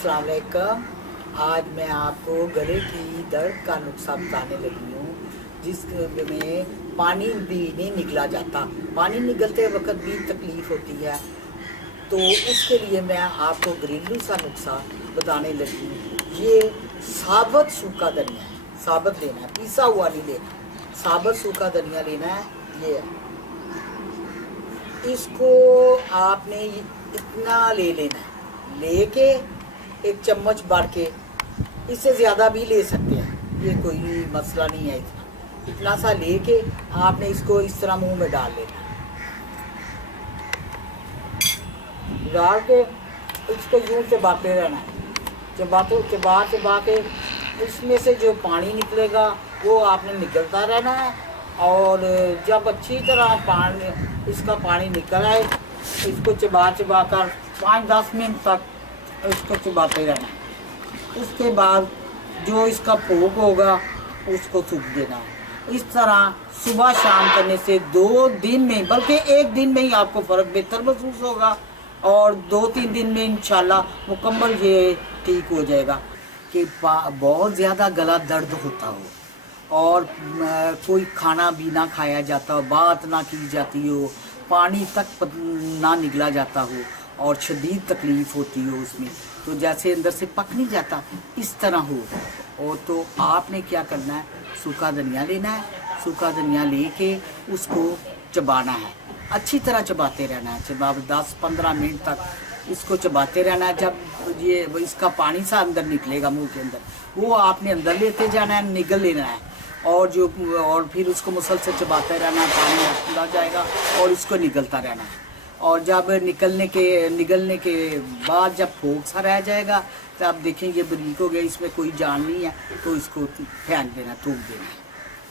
अस्सलाम वालेकुम। आज मैं आपको गले की दर्द का नुस्खा बताने लगी हूँ जिसमें पानी भी नहीं निकला जाता। पानी निकलते वक्त भी तकलीफ़ होती है, तो उसके लिए मैं आपको घरेलू सा नुस्खा बताने लगी हूँ। ये साबुत सूखा धनिया है, साबुत लेना है, पीसा हुआ नहीं लेना। साबुत सूखा धनिया लेना है। ये है, इसको आपने इतना ले लेना है, लेके एक चम्मच भर के, इससे ज़्यादा भी ले सकते हैं, ये कोई मसला नहीं है। इतना सा लेके आपने इसको इस तरह मुंह में डाल लेना है। डाल के इसको यूँ चबाते रहना है, चबा के इसमें से जो पानी निकलेगा वो आपने निकलता रहना है। और जब अच्छी तरह इसका पानी निकल आए, इसको चबा कर 5-10 मिनट तक इसको चबाते रहना है। उसके बाद जो इसका फोक होगा उसको सूख देना है। इस तरह सुबह शाम करने से 2 दिन में, बल्कि 1 दिन में ही आपको फ़र्क बेहतर महसूस होगा और 2-3 दिन में इंशाल्लाह मुकम्मल ये ठीक हो जाएगा। कि बहुत ज़्यादा गला दर्द होता हो और कोई खाना भी ना खाया जाता हो, बात ना की जाती हो, पानी तक ना निकला जाता हो और शदीद तकलीफ़ होती हो उसमें, तो जैसे अंदर से पक नहीं जाता, इस तरह हो। और तो आपने क्या करना है, सूखा धनिया लेना है। सूखा धनिया लेके उसको चबाना है, अच्छी तरह चबाते रहना है। 10-15 मिनट तक इसको चबाते रहना है। जब ये इसका पानी सा अंदर निकलेगा मुंह के अंदर, वो आपने अंदर लेते जाना है, निगल लेना है। और फिर उसको मुसलसल चबाते रहना है, पानी निकल जाएगा और इसको निकलता रहना है। और जब निगलने के बाद जब फोक सा रह जाएगा, तो आप देखेंगे बारीक हो गया, इसमें कोई जान नहीं है, तो इसको फेंक देना, थूक देना है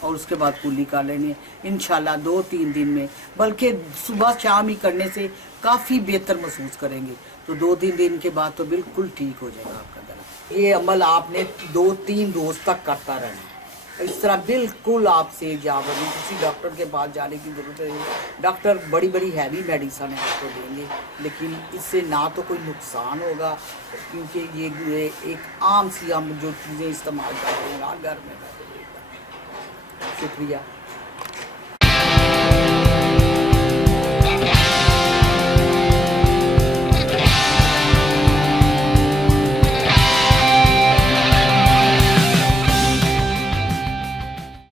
और उसके बाद कुल्ली कर लेनी है। इंशाल्लाह 2-3 दिन में, बल्कि सुबह शाम ही करने से काफ़ी बेहतर महसूस करेंगे। तो 2-3 दिन के बाद तो बिल्कुल ठीक हो जाएगा आपका गला। ये अमल आपने 2-3 रोज़ तक करता रहना है। इस तरह बिल्कुल आपसे जावर नहीं, किसी डॉक्टर के पास जाने की ज़रूरत नहीं। डॉक्टर बड़ी हैवी मेडिसन है आपको देंगे, लेकिन इससे ना तो कोई नुकसान होगा, क्योंकि ये एक आम सी हम जो चीज़ें इस्तेमाल करते हैं घर में। शुक्रिया।